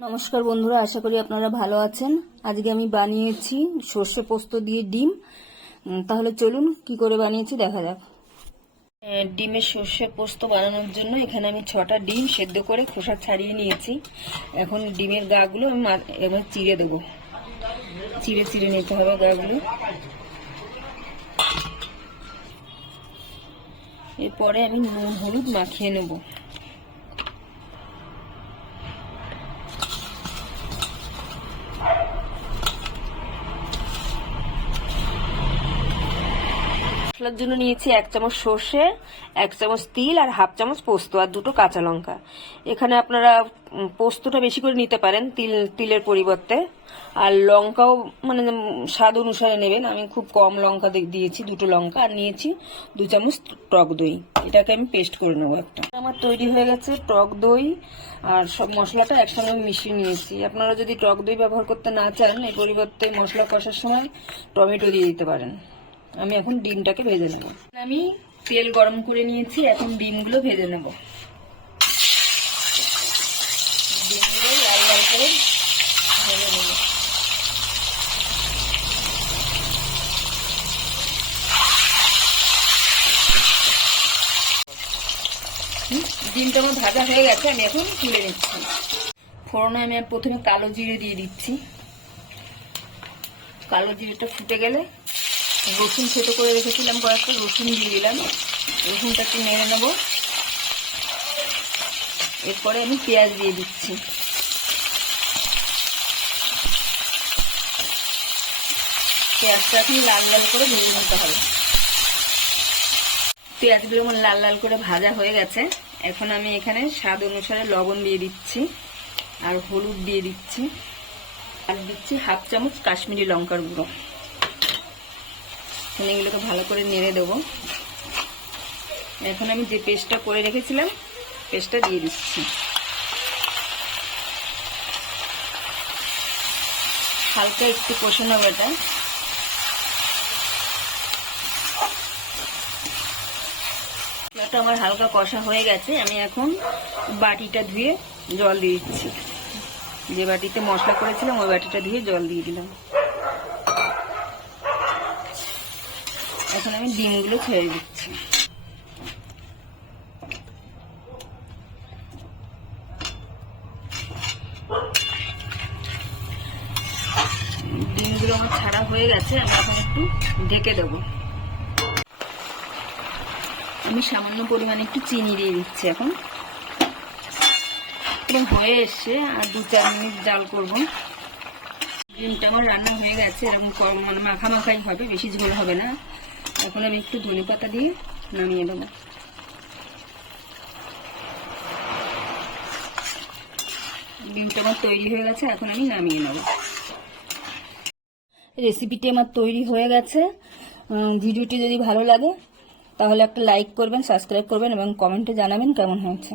নমস্কার বন্ধুরা, আশা করি আপনারা ভালো আছেন। আজকে আমি বানিয়েছি সর্ষে পোস্ত দিয়ে ডিম। তাহলে চলুন কি করে বানিয়েছি দেখা যাক। ডিমের সর্ষে পোস্ত বানানোর জন্য এখানে আমি 6টা ডিম সেদ্ধ করে খোসা ছাড়িয়ে নিয়েছি। এখন ডিমের গাগুলো আমি এবার চিড়ে দেবো। চিড়ে চিড়ে নিতে হবে গাগুলো। এরপরে আমি নুন হলুদ মাখিয়ে নেব। মশলার জন্য নিয়েছি 1 চামচ সর্ষে, 1 চামচ তিল আর হাফ চামচ পোস্ত আর 2টো কাঁচা লঙ্কা। এখানে আপনারা পোস্তটা বেশি করে নিতে পারেন তিলের পরিবর্তে, আর লঙ্কাও মানে স্বাদ অনুসারে নেবেন। আমি খুব কম লঙ্কা দিয়েছি, 2টো লঙ্কা, আর নিয়েছি 2 চামচ টক দই। এটাকে আমি পেস্ট করে নেবো একটা। আমার তৈরি হয়ে গেছে টক দই আর সব মশলাটা একসঙ্গে মিশিয়ে নিয়েছি। আপনারা যদি টক দই ব্যবহার করতে না চান, এর পরিবর্তে মশলা কষার সময় টমেটো দিয়ে দিতে পারেন। আমি এখন ডিমটাকে ভেজে নেব। আমি তেল গরম করে নিয়েছি, এখন ডিমগুলো ভেজে নেব। ডিমগুলো লাল লাল করে ভেজে নেব। ডিমটা আমার ভাজা হয়ে গেছে, আমি এখন তুলে নিচ্ছি। ফোড়নে আমি প্রথমে কালো জিরে দিয়ে দিচ্ছি। কালো জিরেটা ফুটে গেলে রসুন থেতো করে রেখেছিলাম, কয়েকটা রসুন দিয়ে দিলাম। রসুনটা একটু নেড়ে নেব। এরপরে আমি পেঁয়াজ দিয়ে দিচ্ছি। পেঁয়াজটা এখন লাল লাল করে ভেজে নিতে হবে। পেঁয়াজগুলো আমার লাল লাল করে ভাজা হয়ে গেছে। এখন আমি এখানে স্বাদ অনুসারে লবণ দিয়ে দিচ্ছি আর হলুদ দিয়ে দিচ্ছি, আর দিচ্ছি হাফ চামচ কাশ্মীরি লঙ্কার গুঁড়ো। এগুলোকে ভালো করে নেড়ে দেবো। এখন আমি যে পেস্টটা করে রেখেছিলাম পেস্টটা দিয়ে দিচ্ছি। হালকা একটু কষে নেবো এটা। এটা আমার হালকা কষা হয়ে গেছে। আমি এখন বাটিটা ধুয়ে জল দিয়ে দিচ্ছি। যে বাটিতে মশলা করেছিলাম ওই বাটিটা ধুয়ে জল দিয়ে দিলাম। এখন আমি ডিমগুলো ছেড়ে দিচ্ছি। ডিমগুলো আমার ছাড়া হয়ে গেছে, আমি এখন একটু ঢেকে দেবো। আমি সামান্য পরিমাণে একটু চিনি দিয়ে দিচ্ছি। এখন হয়ে এসছে, আর 2-4 মিনিট জাল করবো। ডিমটা আমার রান্না হয়ে গেছে, এরকম মানে মাখা মাখাই হবে, বেশি ঝোল হবে না। এখন আমি একটু ধনেপাতা দিয়ে নামিয়ে দেবো। ডিমটা আমার তৈরি হয়ে গেছে, এখন আমি নামিয়ে নেব। রেসিপিটি আমার তৈরি হয়ে গেছে। ভিডিওটি যদি ভালো লাগে তাহলে একটা লাইক করবেন, সাবস্ক্রাইব করবেন এবং কমেন্টে জানাবেন কেমন হয়েছে।